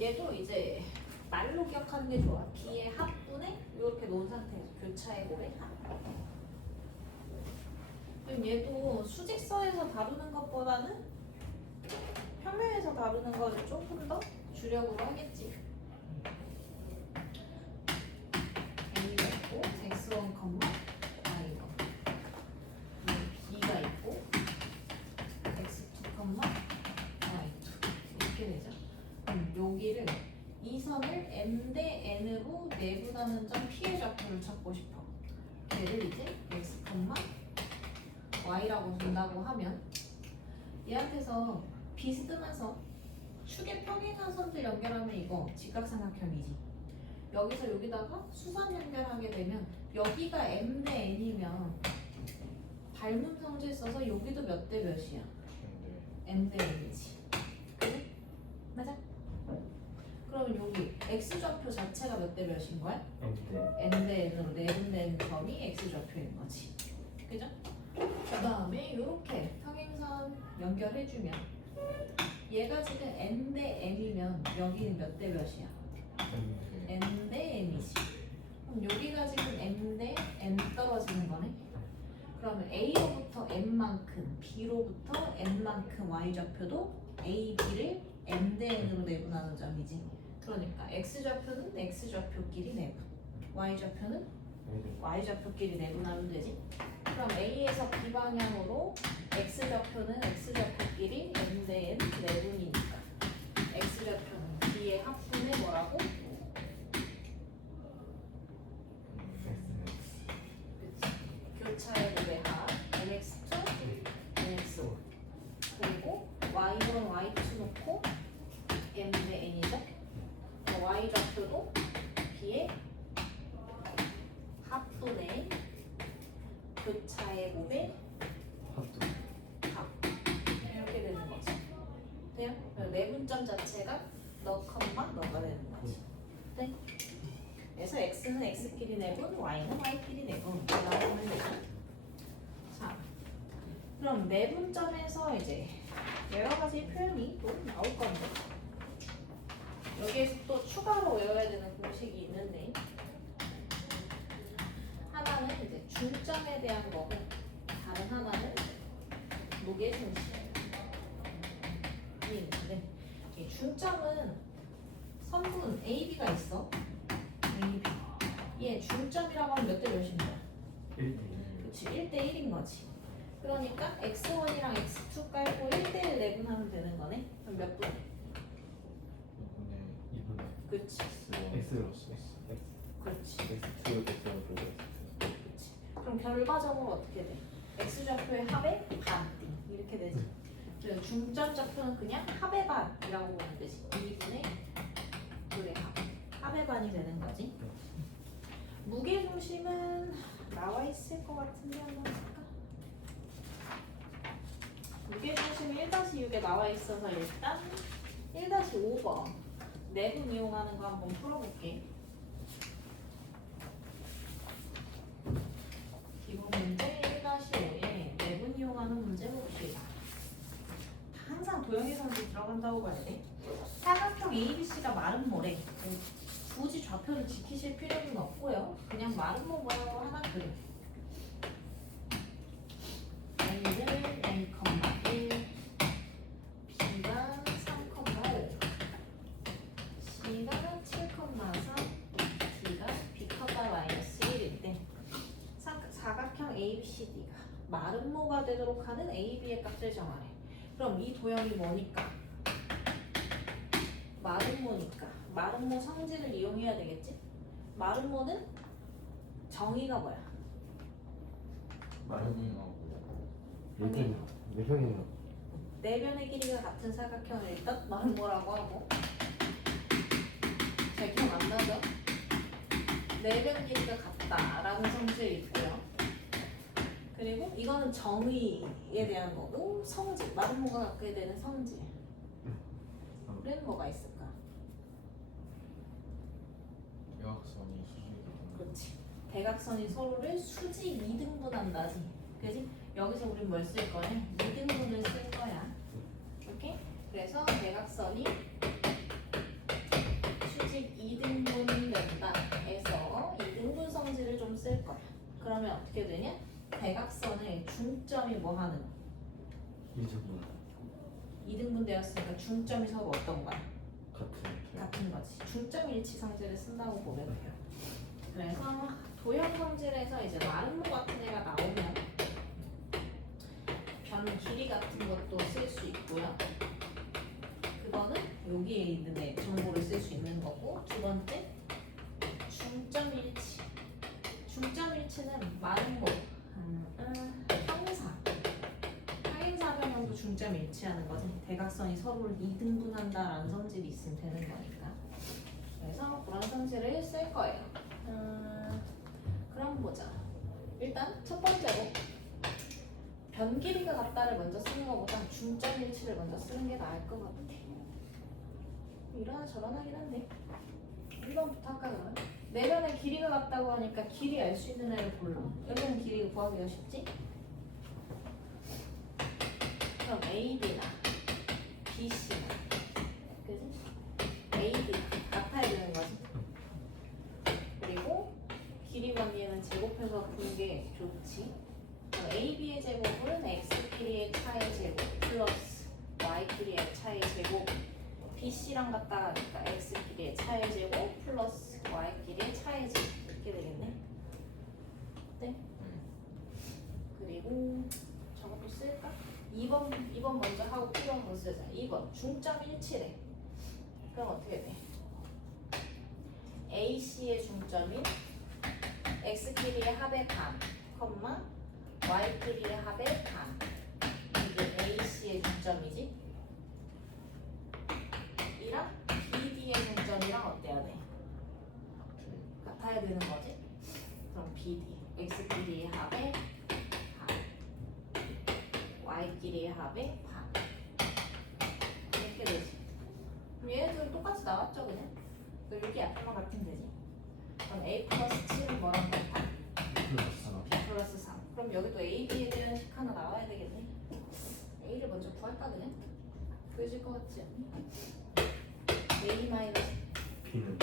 얘도 이제 말로 기억하는 게 좋아. B의 합분에 이렇게 놓은 상태에서 교차의 곱의 합. 그럼 얘도 수직선에서 다루는 것보다는 평면에서 다루는 거를 조금 더 주력으로 하겠지. A가 있고 x1, y가 b가 있고 x2, y2 이렇게 되죠. 여기를 이 선을 m 대 n으로 내분하는 점 P의 좌표를 찾고 싶어. 얘를 이제 x, y라고 준다고 하면 얘한테서 비스듬해서 축의 평행한 선들 연결하면 이거 직각삼각형이지. 여기서 여기다가 수선 연결하게 되면 여기가 m 대 n이면 닮은 성질 써서 여기도 몇 대 몇이야? m 대 n이지. 그래? 맞아? 그러면 여기 x좌표 자체가 몇 대 몇인 거야? m 대 n으로 내분된 점이 x좌표인 거지. 그죠? 그 다음에 이렇게 평행선 연결해주면 얘가 지금 n 대 n이면 여기는 몇 대 몇이야? n 대 n이지. 그럼 여기가 지금 n 대 n 떨어지는 거네. 그러면 a로부터 n만큼, b로부터 n만큼 y좌표도 a, b를 n 대 n으로 내분하는 점이지. 그러니까 x좌표는 x좌표끼리 내분, y좌표는 y좌표끼리 내분하면 되지. 그럼 A에서 B 방향으로 X좌표는 X좌표끼리 N 대 N 내분이니까 X좌표는 B의 합분의 뭐라고? 그치. 교차의 곱의 합 NX2, NX5 그리고 Y1, Y2 놓고 N 대 N이죠. Y좌표도 B의 합분의 교차의 곱의 합 이렇게 되는 거지. 돼요? 내분점 자체가 너, 너가 되는 거지. 네? 그래서 x는 x끼리 내분, y는 y끼리 내분 나오면 되죠. 자, 그럼 내분점에서 이제 여러 가지 표현이 또 나올 건데 여기에서 또 추가로 외워야 되는 공식이 있는데 하나는 이제 중점에 대한 거고 다른 하나는 무게중심이 있는데 이 중점은 선분 AB가 있어. AB 얘 중점이라고 하면 몇 대 몇인 거야? 1대1. 그치 1대1인 거지. 그러니까 x1이랑 x2 깔고 1대1 내분하면 되는 거네. 그럼 몇 분? 2분의 그치 x로서 그렇지. x2, x1, 그치. 그럼 결과적으로 어떻게 돼? x좌표의 합의 반 이렇게 되지. 그래서 중점 좌표는 그냥 합의 반이라고 보면 되지. 2분의 그의 합의 반이 되는 거지. 무게중심은 나와 있을 것 같은데 한번 볼까? 무게중심이 1-6에 나와 있어서 일단 1-5번 내분 이용하는 거 한번 풀어볼게. 기본 문제 1-5에 내분 이용하는 문제 봅시다. 항상 도형의 선이 들어간다고 봐야 돼. 사각형 ABC가 마름모래. 굳이 좌표를 지키실 필요는 없고요. 그냥 마름모 모양으로 하나 그려. A는 N, 1, B가 3,5, C가 7,3, D가 B,-1일 때 사각형 ABCD가 마름모가 되도록 하는 AB의 값을 정하래. 그럼 이 도형이 뭐니까? 마름모니까 마름모 성질을 이용해야 되겠지? 마름모는 정의가 뭐야? 마름모하고 내평이요. 내변의 길이가 같은 사각형을 일단 마름모라고 하고 잘 기억 안 나죠? 내변 길이가 같다라는 성질이 있고요. 그리고 이거는 정의에 대한 거고 성질, 마름모가 갖게 되는 성질 는 뭐가 있을까? 대각선이 수직이 그렇지. 대각선이 서로를 수직 2등분한다지. 그지? 여기서 우린 뭘 쓸 거야? 2등분을 쓸 거야. 오케이? 그래서 대각선이 그러면 어떻게 되냐? 대각선의 중점이 뭐 하는? 2등분 2등분 되었으니까 중점이 서로 어떤 거야? 같은 거지. 중점 일치 성질을 쓴다고 보면 돼요. 그래서 도형 성질에서 이제 마름모 같은 애가 나오면 변 길이 같은 것도 쓸 수 있고요. 그거는 여기에 있는 애 정보를 쓸 수 있는 거고, 두 번째 중점 일치. 중점 일치는 마름모, 항행사 변형도 중점 일치하는 거지. 대각선이 서로를 2등분한다라는 성질이 있으면 되는 거니까. 그래서 그런 성질을 쓸 거예요. 그럼 보자. 일단 첫 번째로 변 길이가 같다를 먼저 쓰는 것보다 중점 일치를 먼저 쓰는 게 나을 것 같아. 이러나 저러나 하긴 한데 1번부터 할까 그러면? 내 변의 길이가 같다고 하니까 길이 알 수 있는 애를 골라. 여기는 길이 구하기가 쉽지? 그럼 AB나 BC나, 그지? AB나 같아야 되는 거지. 그리고 길이 관계는 제곱해서 푸는 게 좋지. 그럼 AB의 제곱은 X끼리의 차의 제곱 플러스 Y끼리의 차의 제곱, BC랑 같다 하니까 X끼리의 차의 제곱 플러스 Y끼리의 차의 제곱 이렇게 되겠네. 네? 그리고 저것도 쓸까? 2번 먼저 하고 1번 먼저 쓰자. 2번 중점 일치래. 그럼 어떻게 돼? AC의 중점인 X끼리의 합의 반, Y끼리의 합의 반. 이게 AC의 중점이지? 이랑 BD의 중점이랑 어때야 돼? 같아야 되는 거지? 그럼 BD, X끼리의 합의 반, Y끼리의 합의 반. 이렇게 되지. 그럼 얘네들 똑같이 나왔죠 그냥? 그럼 여기 앞에만 같으면 되지. 그럼 A 플러스 7은 뭐랑 같아? B 플러스 3. 그럼 여기도 A, B에 대한 식 하나 나와야 되겠네. A를 먼저 구할까 그냥? 보여질 것 같지 않니? A 마이너스 B는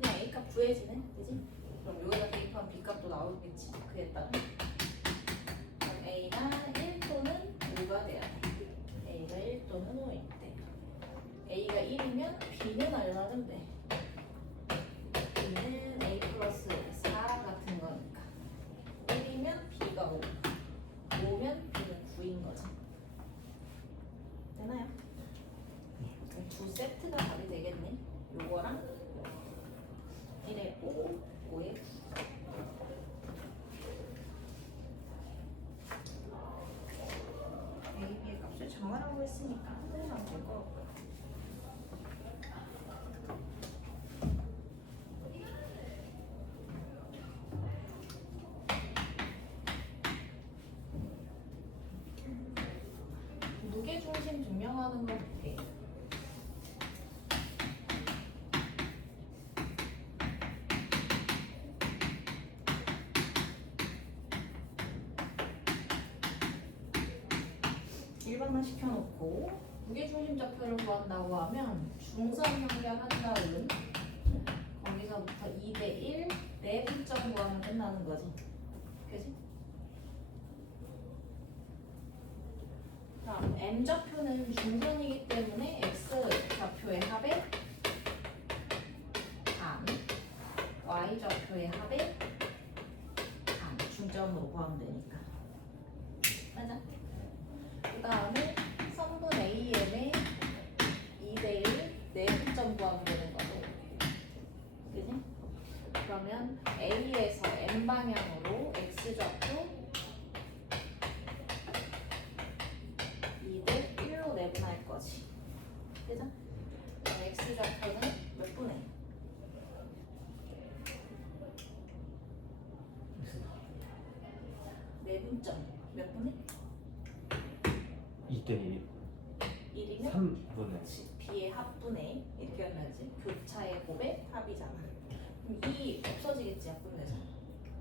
그냥 A 값 구해지네, 그지? 그럼 여기다 대입하면 B 값도 나오겠지. 그에 따라 그럼 A가 1 또는 5가 돼야 돼. A가 1 또는 5일 때 A가 1이면 B는 얼마면 돼? B는 A 플러스 4 같은 거니까 1이면 B가 5, 5면 B는 9인 거죠. 되나요? 두 세트가 답이 되겠네. 요거랑 1에 5, 5에 9. A, B의 값을 정하라고 했으니까 하면 될 것 같고. 무게중심 증명하는 거 못해. 일반만 시켜놓고 무게중심 좌표를 구한다고 하면 중선 연결한 다음 거기서부터 2대1 내분점 구하면 끝나는 거지. 그지? 다음 M 좌표는 중선이기 때문에 X 좌표의 합의 반, Y 좌표의 합의 반 중점으로 구하면 되니까. 맞아? 그 다음에 성분 AM의 2대1 내분점 구하면 되는 거죠. 그지? 그러면 A에서 M 방향으로 X 좌표 2대 1로 내분할 거지. 그죠? X 좌표는 몇 분의? 내분점 몇 분의? 2대 1이면 3분의 B의 합분의 이렇게 하면지 교차의 곱의 합이잖아. 그럼 2 없어지겠지 약분돼서.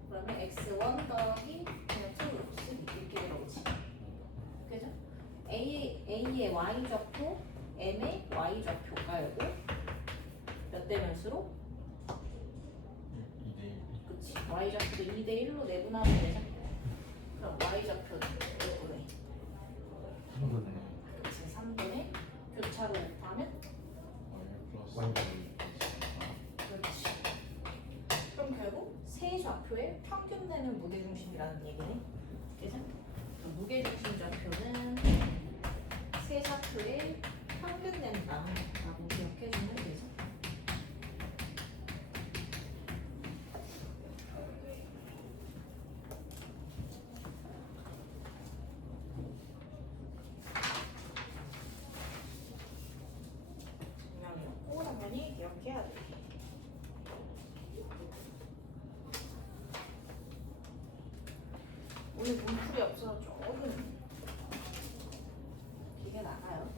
그러면 x1 더하기 그냥 2 쓰기 이렇게 들어오지. 그죠? A의 y 좌표 m의 y 좌표 깔고 몇 대 몇으로? 2대1. 그치. y 좌표도 2대 1로 내분하면 되죠. 그럼 y 좌표는 몇 분의? 3분의 그치. 3분의 교차로 곱하면 y 그렇지. 그럼 결국 세 좌표의 평균 내는 무게중심이라는 얘기네. 그죠? 무게중심 좌표는 세 좌표의 평균 낸다라고 기억해주면 되죠. 증명이었고 당연히 기억해야 돼. 오늘 문풀이 없어서 조금 길게 나가요.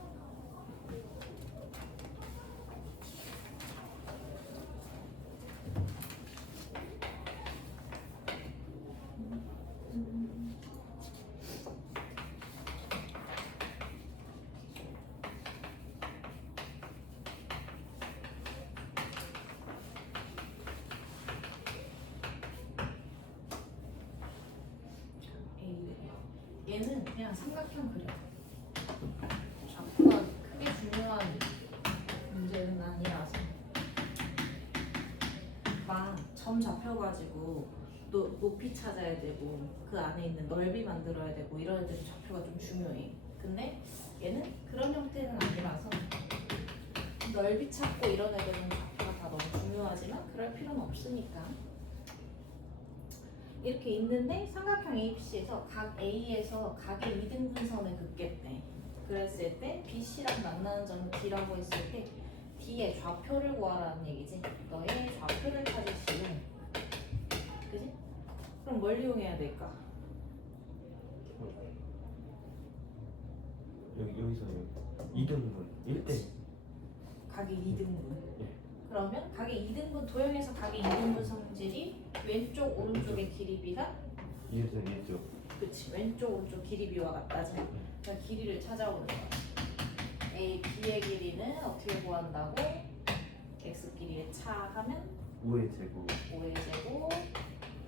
얘는 그냥 삼각형 그려. 좌표가 크게 중요한 문제는 아니라서 막 점 잡혀가지고 높이 찾아야 되고 그 안에 있는 넓이 만들어야 되고 이런 애들은 좌표가 좀 중요해. 근데 얘는 그런 형태는 아니라서 넓이 찾고 이런 애들은 좌표가 다 너무 중요하지만 그럴 필요는 없으니까 이렇게 있는데 삼각형 ABC에서 각 A에서 각의 이등분선을 긋겠대. 그랬을 때 BC랑 만나는 점을 D라고 했을 때 D의 좌표를 구하라는 얘기지. 너의 좌표를 찾을 시는 그지? 그럼 뭘 이용해야 될까? 여기서 2등분 1대 각의 이등분. 예. 그러면 각의 이등분 도형에서 각의 이등분 성질이 왼쪽 오른쪽의 길이비가 이에서 이쪽 그치 왼쪽 오른쪽 길이비와 같다지. 그러니까 길이를 찾아오는 거야. A, B의 길이는 어떻게 구한다고? X 길이의 차 하면 5의 제곱 5의 제곱,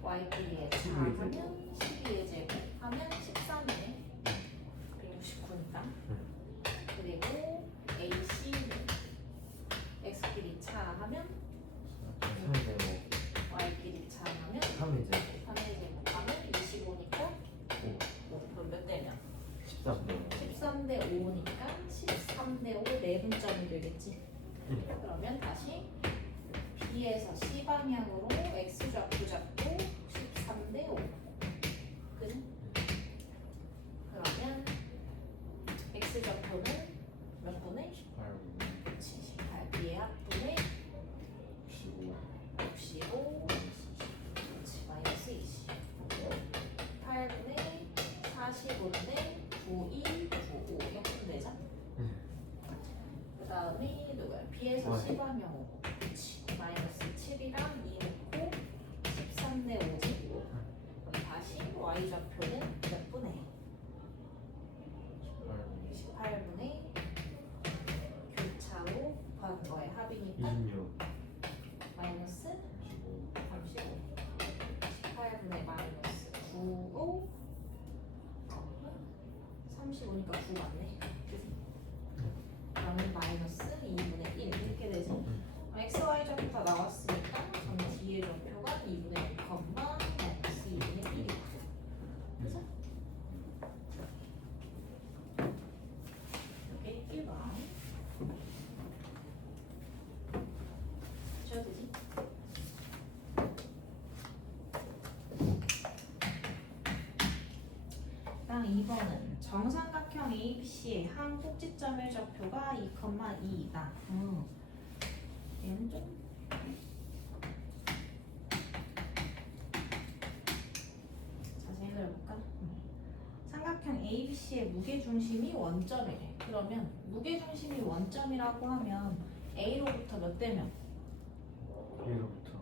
Y 길이의 차 12의 하면 12의 제곱 하면 13이네. 169니까. 그리고 AC는 X 길이 차 하면 3의 제곱 Y 길이 차 하면 3의 제곱 3의 제곱 하면 25니까 5. 그럼 몇 대냐? 13대 13대 5니까 13대 5 내분점이 되겠지. 그러면 다시 B에서 C 방향으로 X 좌표 잡고 13대 5. 그지? 그러면 X 좌표는 몇 분의? 18 그치 18. B의 합분의 65 65. 그치 마이너스 20. 8분의 45분의 92, 95 이렇게 되죠? 그 다음에 누구야? B에서 Y. C 방향 오고 그치 마이너스 7이랑 2 넣고 13대 5지? 그럼 다시 Y 좌표는 몇 분의? 18분의 교차로 구한 거의 합이니까 26 마이너스 35 35 18분의 마이너스 95 35니까 9 맞네 그치? 그러면 마이너스 2분의 1 이렇게 되죠? X, Y 좌표 다 나왔으니까 그럼 D의 좌표가 2분의 6, 마이너스 2분의 1이다 그죠? 이렇게 1번 쉬어도 되지? 다음 2번은 정삼각형 ABC의 한 꼭지점의 좌표가 2,2이다. 얘는 좀 자세히 그려볼까? 삼각형 ABC의 무게중심이 원점이래. 그러면 무게중심이 원점이라고 하면 A로부터 몇 대면? 1로부터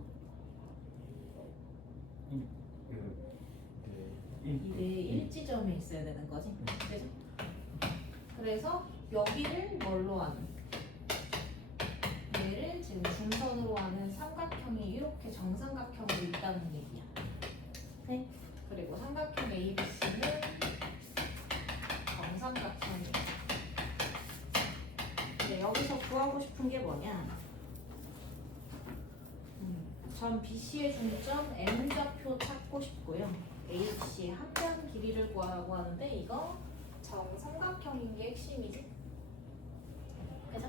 2대 1지점에 있어야 되는 거지. 그죠? 그래서 여기를 뭘로 하는? 얘를 지금 중선으로 하는 삼각형이 이렇게 정삼각형으로 있다는 얘기야. 네? 그리고 삼각형 ABC는 정삼각형이야. 근데 여기서 구하고 싶은 게 뭐냐? 전 BC의 중점 M좌표 찾고 싶고요. ABC의 한변 길이를 구하라고 하는데 이거 정삼각형인 게 핵심이지. 그죠?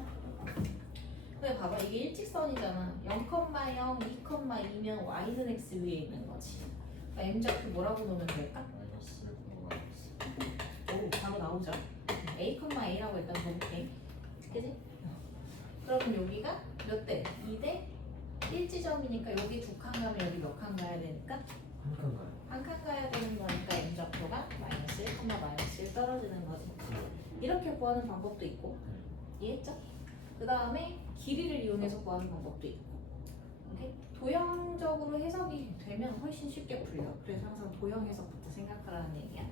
근데 봐봐, 이게 일직선이잖아. 0,0, 2,2면 y는 x 위에 있는 거지. 그러니까 M좌표 뭐라고 놓으면 될까? 마이너스 1,마이너스. 오, 바로 나오죠. A,A라고 일단 놓을게. 그지? 그러면 여기가 몇 대? 2대 1지점이니까 여기 두 칸 가면 여기 몇 칸 가야 되니까? 한 칸가요? 한 칸 가야 되는 거니까 M좌표가 마이너스 1, 마이너스 1 떨어지는 거지. 이렇게 구하는 방법도 있고. 이해했죠? 그 다음에 길이를 이용해서 구하는 방법도 있고. 오케이? 도형적으로 해석이 되면 훨씬 쉽게 풀려. 그래서 항상 도형 해석부터 생각하라는 얘기야.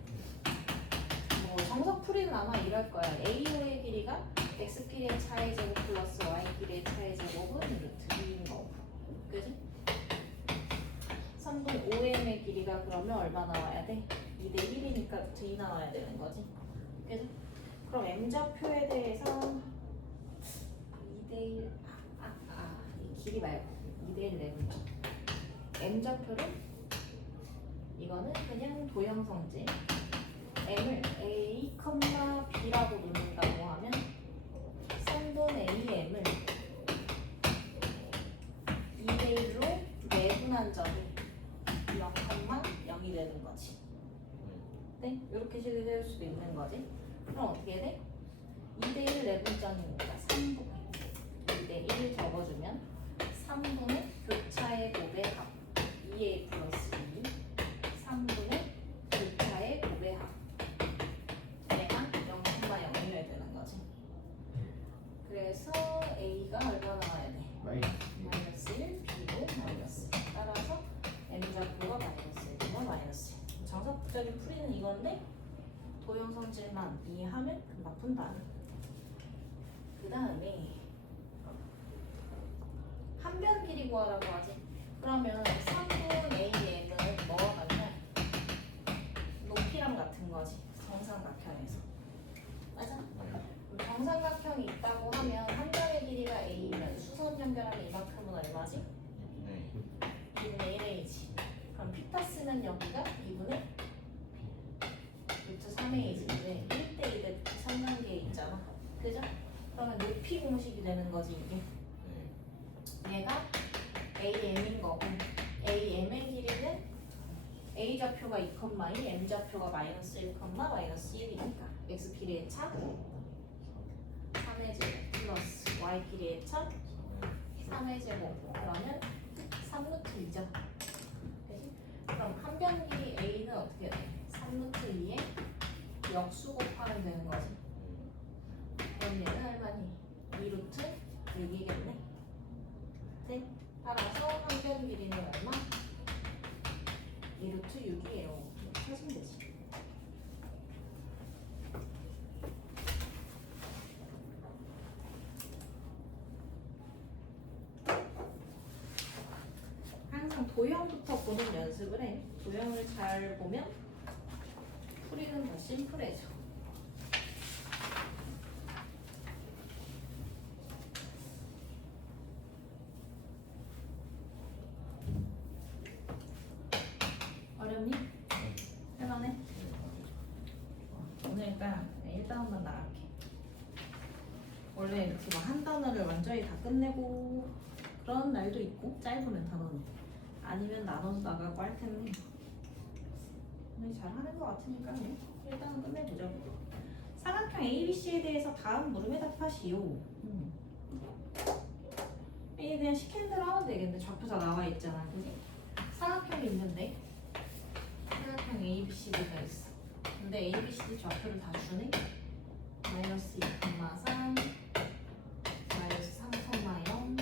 뭐 정석 풀이는 아마 이럴 거야. AO의 길이가 X끼리의 차의 제곱 플러스 Y끼리의 차의 제곱은 루트 2인 거고. 그지? 3분 5m의 길이가 그러면 얼마 나와야 돼? 2대 1이니까 루트 2 나와야 되는 거지. 그지? 그럼 M좌표에 대해서 2대1 이 길이 말고 2대1 내면 M좌표를 이거는 그냥 도형 성질 M을 A, B라고 놓는다고 하면 3분 AM을 2대1로 내분한 점이 0,0이 되는 거지. 네? 이렇게 식이 될 수도 있는 거지. 그럼 어떻게 돼? 2대1 내분점이니까 3분 2대1 적어주면 3분의 교차의 곱의 합 2A 플러스 2 3분의 교차의 곱의 합 얘가 0,0이어야 되는 거지. 그래서 A가 얼마 나와야 돼? 마이너스 1, B도 마이너스 1. 따라서 M좌표가 마이너스 1이면 마이너스 1. 정석적인 풀이는 이건데 도형 성질만 이해하면 금방 푼다. 그 다음에 한변 길이 구하라고 하지. 그러면 3분 AM은 뭐가 같냐? 높이랑 같은 거지. 정삼각형에서. 맞아? 정삼각형이 있다고 하면 한변의 길이가 A면 수선 연결하면 이만큼은 얼마지? 2분의 1A지. 그럼 피타 쓰면 여기가 2분의 루트 3A지. 왜? 1대 2대 루트 3단계에 있잖아. 그죠? 그러면 높이 공식이 되는 거지 이게. 얘가 AM인 거고 AM의 길이는 A좌표가 2,2, M좌표가 마이너스 1, 마이너스 1이니까 X끼리의 차 3의 제곱 플러스 Y끼리의 차 3의 제곱 그러면 3루트 2죠. 그럼 한변 길이 A는 어떻게 돼? 3루트 2에 역수 곱하면 되는 거지. 그럼 얘는 얼마니? 2루트 6이겠네. 네? 따라서 한변 길이는 얼마? 2루트 6이에요. 찾으면 되지. 항상 도형부터 보는 연습을 해. 도형을 잘 보면 풀이는 더 심플해져. 어렵니? 할만해? 오늘 일단 1단원만 나갈게. 원래 이렇게 막 한 단어를 완전히 다 끝내고 그런 날도 있고 짧으면 단어는 아니면 나눠서 나가고 할 텐데 오늘 잘하는 것 같으니까 일단은 끝내보자. 삼각형 ABC에 대해서 다음 물음에 답하시오. 이게 그냥 시키는 대로 하면 되겠는데 좌표 다 나와 있잖아. 그지? 삼각형이 있는데 삼각형 ABC가 있어. 근데 ABCD 좌표를 다 주네? 마이너스 2,3 마이너스 3,0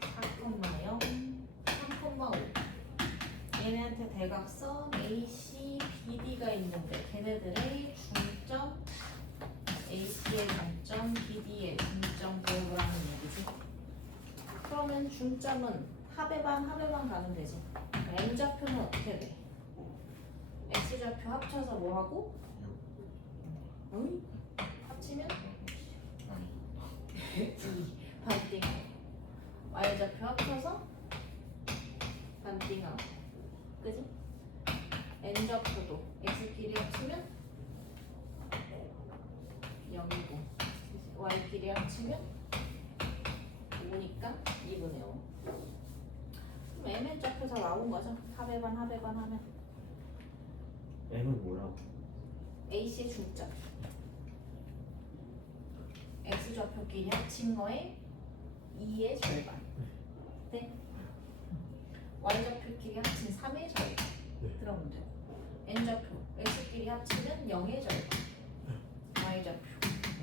4,0 3,5 얘네한테 대각선 AC, BD가 있는데 걔네들의 중점 AC의 중점, BD의 중점 구역을 하는 얘기지. 그러면 중점은 합의 반 가면 되지. M좌표는 어떻게 돼? X좌표 합쳐서 뭐하고? 응? 합치면? 아니. 2 반띵하고 Y좌표 합쳐서 반띵하고 그지? N좌표도 X끼리 합치면 0이고 Y끼리 합치면 5니까 2분의 5. 그럼 M의 좌표 다 나온 거죠? 합의 반 하면 M은 뭐라고? AC의 중점 X좌표끼리 합친 거에 2의 절반 네? Y좌표끼리 합친 3의 절반 네. 들어오면 되고 N좌표 X끼리 합치면 0의 절반 Y좌표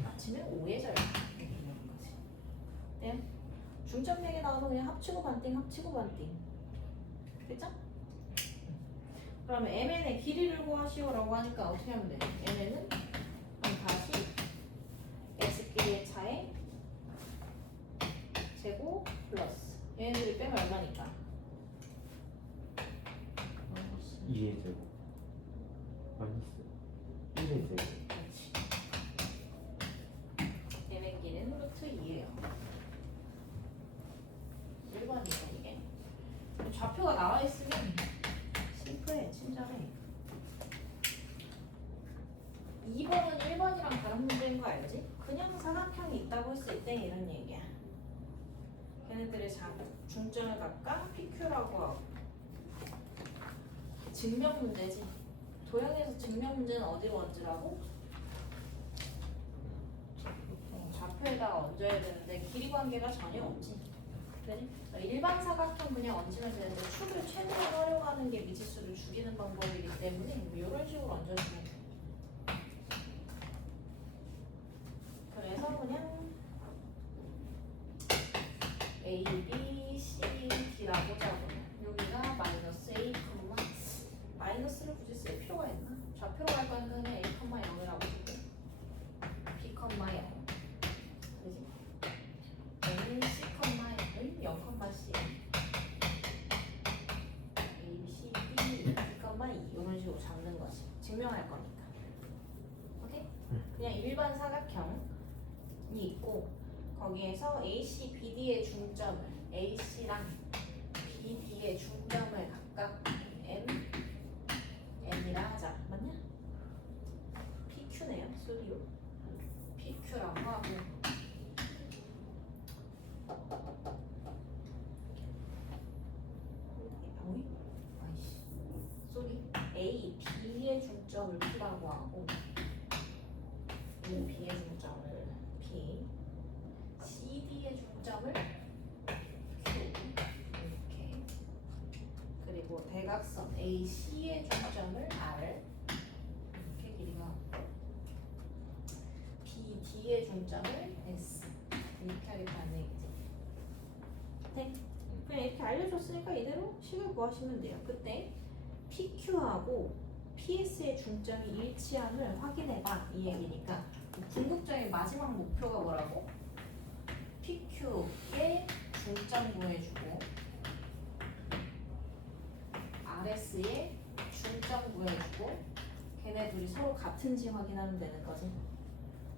합치면 5의 절반 이렇게 되는 거지. 네? 중점 얘기 나오면 그냥 합치고 반띵 됐죠? 그러면 MN의 길이를 구하시오라고 하니까 어떻게 하면 돼? MN은 그럼 다시 X끼리의 차에 제곱 플러스 얘네들이 빼면 얼마니까? 2의 제곱 마이너스 1의 제곱. 그렇지. 얘네 길이는 루트 2예요. 1번이죠 이게. 좌표가 나와 있으면 심플해, 친절해. 2번은 1번이랑 다른 문제인 거 알지? 그냥 사각형이 있다고 했을 때 이런 얘기야. 걔네들의 중점을 각각 PQ라고 하고 증명 문제지. 도형에서 증명 문제는 어디로 얹으라고? 좌표에다가 얹어야 되는데 길이 관계가 전혀 없지. 그래? 일반 사각형 그냥 얹으면 되는데 축을 최대한 활용하는 게 미지수를 줄이는 방법이기 때문에 이런 식으로 얹어주면 돼. 그래서 그냥 A, B, C, D라고 잡으면 여기가 마이너스 A, 마이너스를 굳이 쓸 필요가 있나? 좌표로 갈 거는 그냥 A, 0이라고 주고 B, 0 그지? N, C, 0, 0,C A, B, C, D, B, 2 이런 식으로 잡는 거지. 증명할 거니까. 오케이? 그냥 일반 사각형이 있고 거기에서 AC, BD의 중점을 AC랑 BD의 중점을 각각 M이라 하자. 맞냐? PQ네요. 소리요. PQ라고 하고 어이? 아이씨. 소리. A, B의 중점을 P라고 하고 A, B의 중점을 P CD의 중점을 Q 이렇게 그리고 대각선 AC의 중점을 R 이렇게 길이가 BD의 중점을 S 이렇게 하겠다는 얘기지. 네. 그냥 이렇게 알려줬으니까 이대로 식을 구하시면 돼요. 그때 PQ하고 PS의 중점이 일치함을 확인해봐 이 얘기니까 궁극적인 마지막 목표가 뭐라고? PQ의 중점 구해주고 RS의 중점 구해주고 걔네 둘이 서로 같은지 확인하면 되는 거지.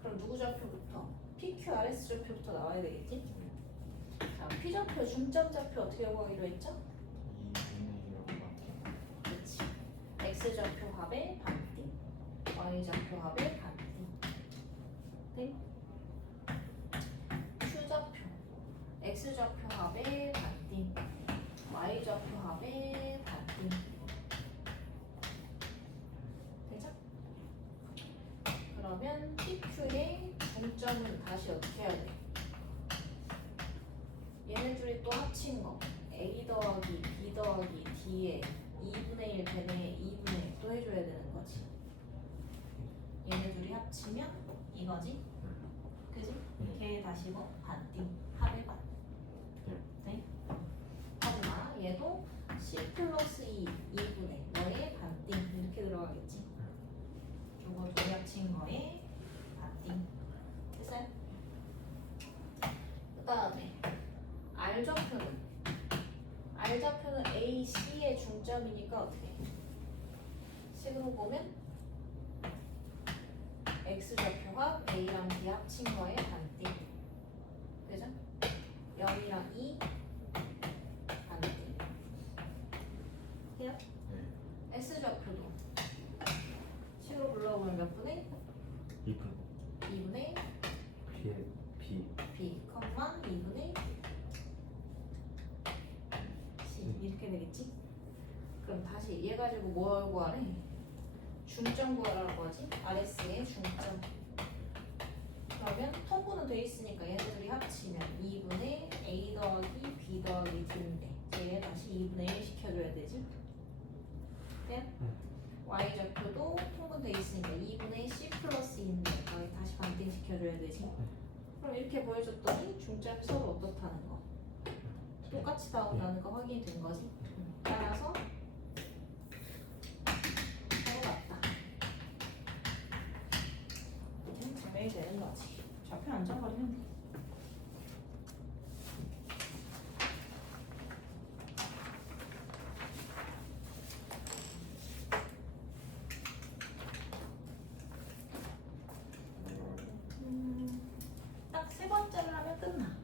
그럼 누구 좌표부터? PQ, RS 좌표부터 나와야 되겠지? 자, P좌표, 중점 좌표 어떻게 구하기로 했죠? 2분의 1하고 그렇지. X좌표 합의 반띵, Y좌표 합의 반띵. 네? Q좌표, X좌표 합의 반띵, Y좌표 합의 반띵. 되죠? 그러면 PQ의 중점은 다시 어떻게 해야 돼? 얘네 둘이 또 합친 거 A 더하기 B 더하기 D에 2분의 1 배내 2분의 1 또 해줘야 되는 거지. 얘네 둘이 합치면 이거지? 그지? 걔 다시 뭐? 반띵 합의 반. 네? 하지마 얘도 C 플러스 2 2분의 너의 반띵 이렇게 들어가겠지. 요거 둘이 합친 거에 반띵 식으로니까 어떻게 해? 식으로 보면 x좌표가 a랑 b 합친 거의 반띵. 그죠? 0이랑 2 반띵. 돼요? 네. s좌표도 식으로 불러보면 몇 분의? 2분 2분의 B의 B b, 2분의 c 이렇게 되겠지? 그럼 다시 얘 가지고 뭘 구하래? 중점 구하라고 하지? RS의 중점. 그러면 통분은 돼 있으니까 얘네들이 합치면 2분의 a 더하기 b 더하기 d인데 얘 다시 2분의 1 시켜줘야 되지? 네? y좌표도 통분돼 있으니까 2분의 c 플러스 2인데 여기 다시 반띵 시켜줘야 되지? 그럼 이렇게 보여줬더니 중점이 서로 어떻다는 거 똑같이 나온다는 거 확인이 된 거지? 따라서 서로 같다. 이렇게 증명이 되는 거지. 좌표 앉아버리면 돼. 딱 세 번째를 하면 끝나.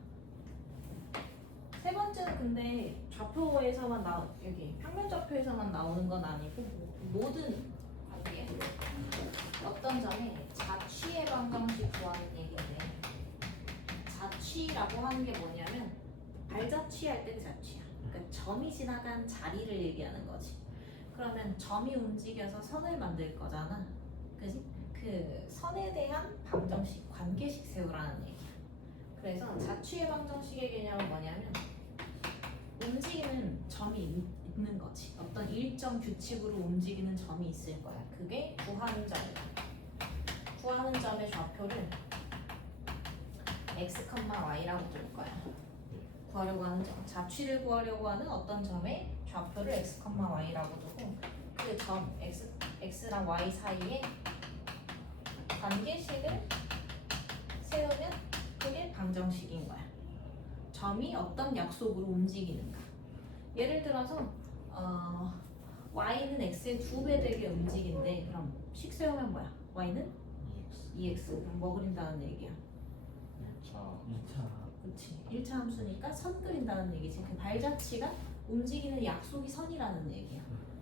세 번째는 근데 좌표에서만 여기 평면 좌표에서만 나오는 건 아니고 모든 관계 어떤 점에 자취의 방정식 구하는 얘기인데 자취라고 하는 게 뭐냐면 발자취할 때 그 자취야. 그러니까 점이 지나간 자리를 얘기하는 거지. 그러면 점이 움직여서 선을 만들 거잖아. 그지? 그 선에 대한 방정식, 관계식 세우라는 얘기야. 그래서 자취의 방정식의 개념은 뭐냐면 움직이는 점이 있는 거지. 어떤 일정 규칙으로 움직이는 점이 있을 거야. 그게 구하는 점이야. 구하는 점의 좌표를 x, y라고 둘 거야. 구하려고 하는 점, 자취를 구하려고 하는 어떤 점의 좌표를 x, y라고 두고 그 점 x랑 y 사이에 관계식을 세우면 그게 방정식인 거야. 점이 어떤 약속으로 움직이는가. 예를 들어서 y는 x의 2배 되게 움직인대. 그럼 식 세우면 뭐야? y는 2x. 그럼 뭐 그린다는 얘기야? 1차 2차 그렇지. 1차 함수니까 선 그린다는 얘기지. 그 발자취가 움직이는 약속이 선이라는 얘기야.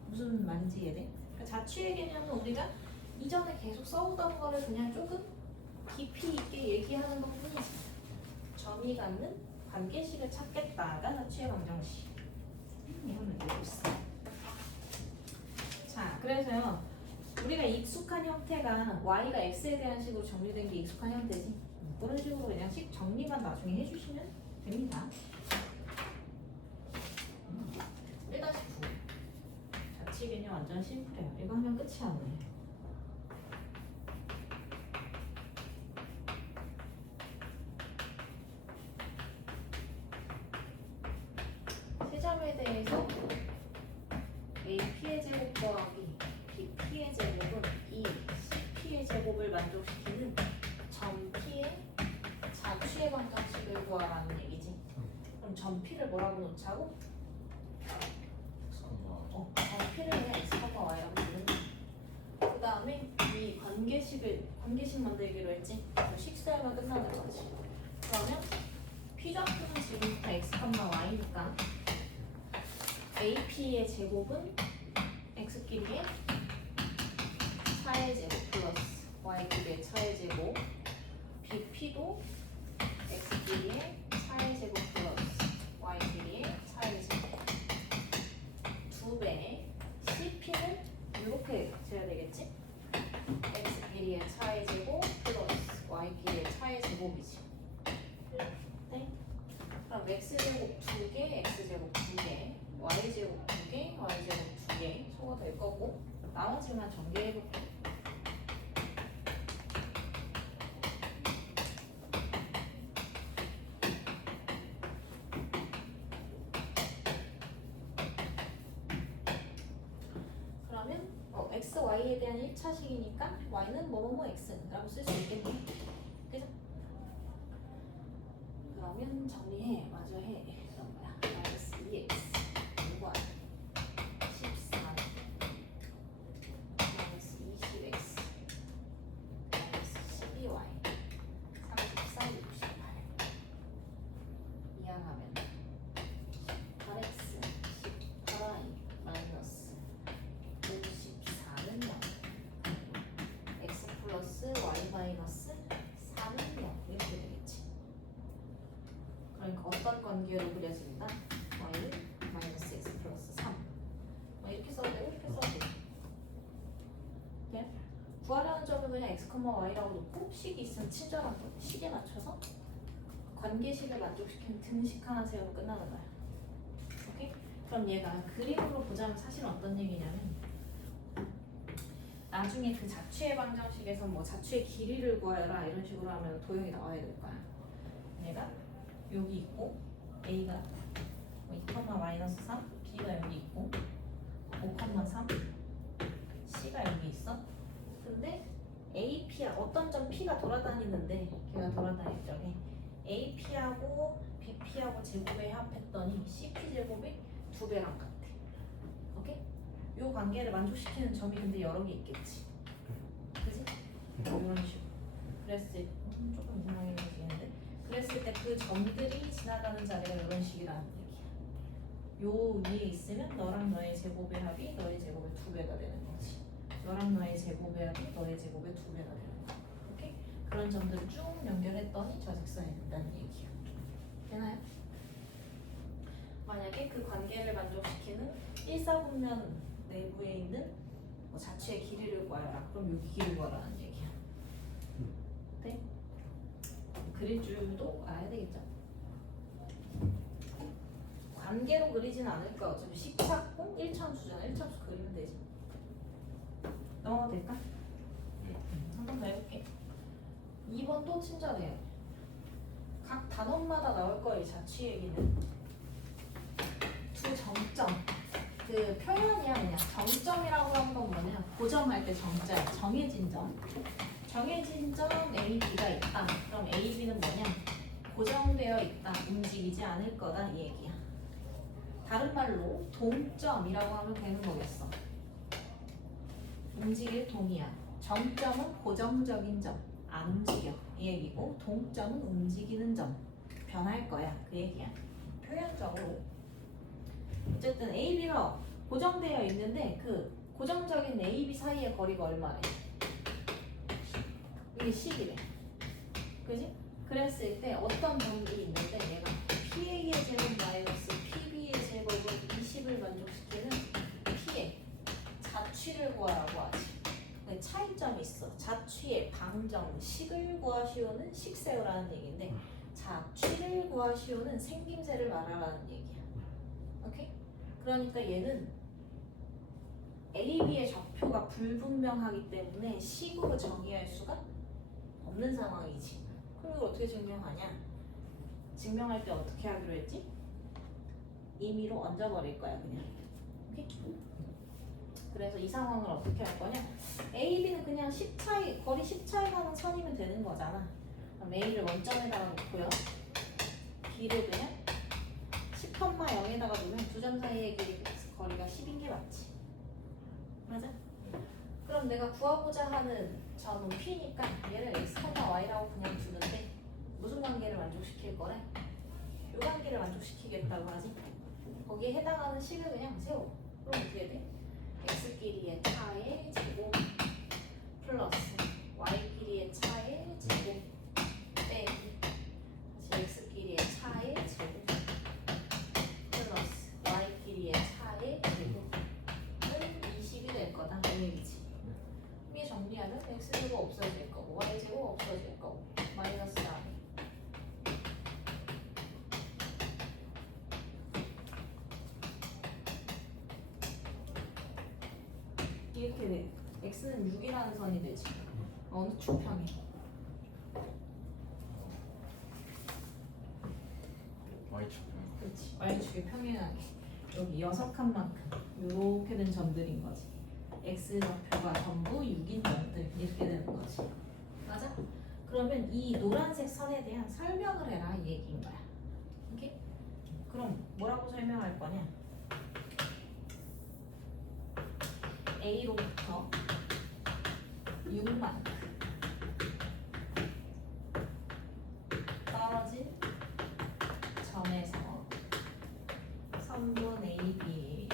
무슨 말인지 이해돼? 그러니까 자취의 개념은 우리가 이전에 계속 써오던 거를 그냥 조금 깊이 있게 얘기하는 것 뿐이지. 점이 갖는 관계식을 찾겠다가 자취의 방정식. 이런 의미로 있어. 자, 그래서요. 우리가 익숙한 형태가 y가 x에 대한 식으로 정리된 게 익숙한 형태지. 그런 식으로 그냥 식 정리만 나중에 해주시면 됩니다. 1-9 자취 개념 완전 심플해요. 이거 하면 끝이야 오늘. 세점에 대해서 AP의 제곱 더하기 BP의 제곱은 이 CP의 제곱을 만족시키는 점 P의 자취의 방정식을 구하라는 얘기지. 그럼 점 P를 뭐라고 놓자고? 점 P를 그냥 x, y라고 부르는 거야. 그 다음에 이 관계식 만들기로 했지? 식수하면 끝나는 거지. 그러면 P좌표는 지금부터 x, y니까 AP의 제곱은 x끼리의 차의 제곱 플러스 y끼리의 차의 제곱 BP도 x끼리의 차의 제곱 플러스 y끼리의 차의 제곱 2배 CP는 이렇게 재야 되겠지? x끼리의 차의 제곱 플러스 y끼리의 차의 제곱이지. 네? 그럼 x제곱 2개, x제곱 2개 y제곱 2개, y제곱 2개 소가 될 거고 나머지만 전개해볼게. 그러면 x, y에 대한 1차식이니까 y는 뭐뭐뭐 x라고 쓸 수 있겠네. 그죠? 그러면 정리해. 마저 해. 그럼 뭐야? 마이너스 2x 5y 14 플러스 y 마이너스 3은 0 이렇게 되겠지. 그러니까 어떤 관계로 그려진다? y 마이너스 x 플러스 3 이렇게 써도 되고 이렇게 써도 되고. 구하려는 점은 그냥 x, y라고 놓고 식이 있으면 친절하게 식에 맞춰서 관계식을 만족시키는 등식 하나 세우면 끝나는 거야. 오케이? 그럼 얘가 그림으로 보자면 사실은 어떤 얘기냐면 나중에 그 자취의 방정식에서 뭐 자취의 길이를 구하여라 이런 식으로 하면 도형이 나와야 될 거야. 얘가 여기 있고 a가 2, 마이너스 3, b가 여기 있고 5, 3, c가 여기 있어. 근데 AP야 어떤 점 P가 돌아다니는데 걔가 돌아다닐 적에 AP하고 BP하고 제곱에 합했더니 CP 제곱이 2배랑 같아. 오케이? 요 관계를 만족시키는 점이 근데 여러 개 있겠지. 그지? 이런 식으로. 그랬을 때 조금 이상해지는데 그랬을 때 그 점들이 지나가는 자리가 이런 식이라는 얘기야. 요 위에 있으면 너랑 너의 제곱의 합이 너의 제곱의 2배가 되는 거지. 너랑 너의 제곱의 합이 너의 제곱의 2배가 되는 거야. 오케이? 그런 점들을 쭉 연결했더니 저 직선이 된다는 얘기야. 되나요? 만약에 그 관계를 만족시키는 일사분면 내부에 있는 뭐 자취의 길이를 구하라. 그럼 여기 길이를 구하라는 얘기야. 네? 그릴 줄도 알아야 되겠죠? 관계로 그리진 않을 거야. 어차피 식착공 1참수잖아. 1참수 그리면 되지. 넘어가도 될까? 한 번 더 해볼게. 2번 또 친절해요. 각 단원마다 나올 거예요. 자취 얘기는. 두 정점. 그 표현이야 그냥. 정점이라고 한 건 뭐냐. 고정할 때 정자야. 정해진 점. 정해진 점 A, B가 있다. 그럼 A, B는 뭐냐. 고정되어 있다. 움직이지 않을 거다. 이 얘기야. 다른 말로 동점이라고 하면 되는 거겠어. 움직일 동이야. 정점은 고정적인 점, 안 움직여 이 얘기고 동점은 움직이는 점, 변할 거야 그 얘기야. 표현적으로 어쨌든 A, B가 고정되어 있는데 그 고정적인 A, B 사이의 거리가 얼마래? 이게 10이래. 그지? 그랬을 때 어떤 점들이 있는데 얘가 PA의 제곱 마이너스 PB의 제곱은 20을 만족시키는 P의 자취를 구하라고 하지. 차이점이 있어. 자취의 방정식을 구하시오는 식세우라는 얘기인데 자취를 구하시오는 생김새를 말하라는 얘기야. 오케이? 그러니까 얘는 A, B의 좌표가 불분명하기 때문에 식으로 정의할 수가 없는 상황이지. 그럼 이걸 어떻게 증명하냐? 증명할 때 어떻게 하기로 했지? 임의로 얹어버릴 거야 그냥. 오케이? 그래서 이 상황을 어떻게 할 거냐? A, B는 그냥 10 차이, 거리 10 차이 나는 선이면 되는 거잖아. 그럼 A를 원점에다가 놓고요. B를 그냥 10,0에다가 놓으면 두 점 사이의 거리가 10인 게 맞지. 맞아? 그럼 내가 구하고자 하는 점은 P니까 얘를 X, Y라고 그냥 두는데 무슨 관계를 만족시킬 거래? 이 관계를 만족시키겠다고 하지. 거기에 해당하는 식을 그냥 세워. 그럼 어떻게 돼? x끼리의 차의 제곱 플러스 y끼리의 차의 제곱 빼기 다시 x끼리의 차의 제곱 플러스 y끼리의 차의 제곱은 20이 될 거다 이 얘기지. 위에 정리하면 x제곱 없어질 거고 y제곱 없어질 거고 마이너스 4이 이렇게 돼. x는 6이라는 선이 되지. 어느 축평에? Y축. 그렇지. y축에 평행하게. 여기 6칸만큼 이렇게 된 점들인 거지. x 좌표가 전부 6인 점들 이렇게 되는 거지. 맞아? 그러면 이 노란색 선에 대한 설명을 해라 이 얘기인 거야. 오케이? 그럼 뭐라고 설명할 거냐? A로부터 6만큼 떨어진 점에서 선분 AB에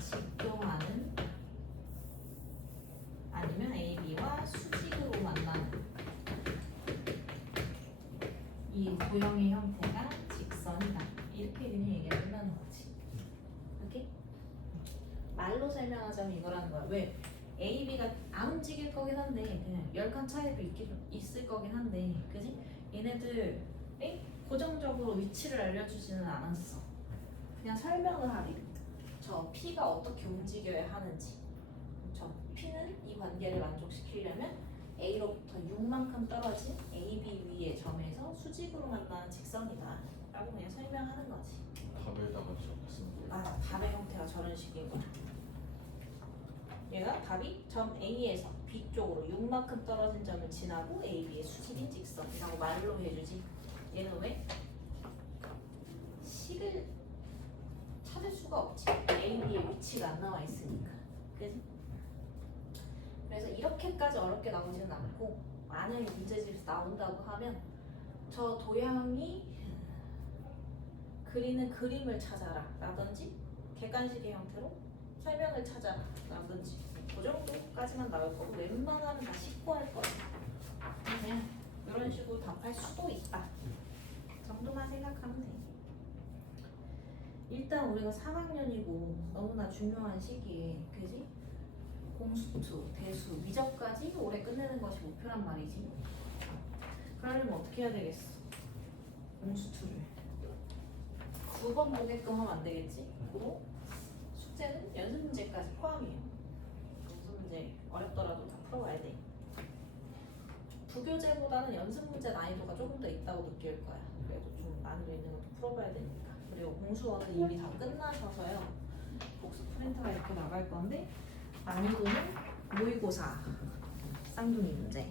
직동하는 아니면 AB와 도형의 형태가 직선이다. 이렇게 그냥 얘기가 끝나는 거지. 오케이? 말로 설명하자면 이거라는 거야. 왜? A, B가 안 움직일 거긴 한데 그냥 열칸 차이도 있을 거긴 한데 그지? 얘네들이 고정적으로 위치를 알려주지는 않았어. 그냥 설명을 하래. 저 P가 어떻게 움직여야 하는지. 저 P는 이 관계를 만족시키려면 A로부터 6만큼 떨어진 AB 위의 점에서 수직으로 만나는 직선이다 라고 그냥 설명하는 거지. 답에다가 적었으면 아, 답의 형태가 저런 식인 거죠. 얘가 답이 점 A에서 B 쪽으로 6만큼 떨어진 점을 지나고 AB의 수직인 직선이라고 말로 해주지. 얘는 왜? 식을 찾을 수가 없지. AB의 위치가 안 나와 있으니까. 그지? 그래서 이렇게까지 어렵게 나오지는 않고 만약에 문제집에서 나온다고 하면 저 도형이 그리는 그림을 찾아라 라든지 객관식의 형태로 설명을 찾아라 라든지 그 정도까지만 나올 거고 웬만하면 다 씻고 할 거야. 그냥 이런 식으로 답할 수도 있다 정도만 생각하면 돼. 일단 우리가 3학년이고 너무나 중요한 시기에 그지? 공수투, 대수, 미적까지 올해 끝내는 것이 목표란 말이지. 그러려면 어떻게 해야 되겠어? 공수투를 9번 보게끔 하면 안 되겠지? 그리고 숙제는 연습 문제까지 포함이에요. 연습 문제 어렵더라도 다 풀어와야 돼. 부교재보다는 연습 문제 난이도가 조금 더 있다고 느낄 거야. 그래도 좀 난이도 있는 것도 풀어봐야 되니까. 그리고 공수원은 이미 다 끝나셔서요. 복수 프린터가 이렇게 나갈 건데 난이도는 모의고사 쌍둥이 문제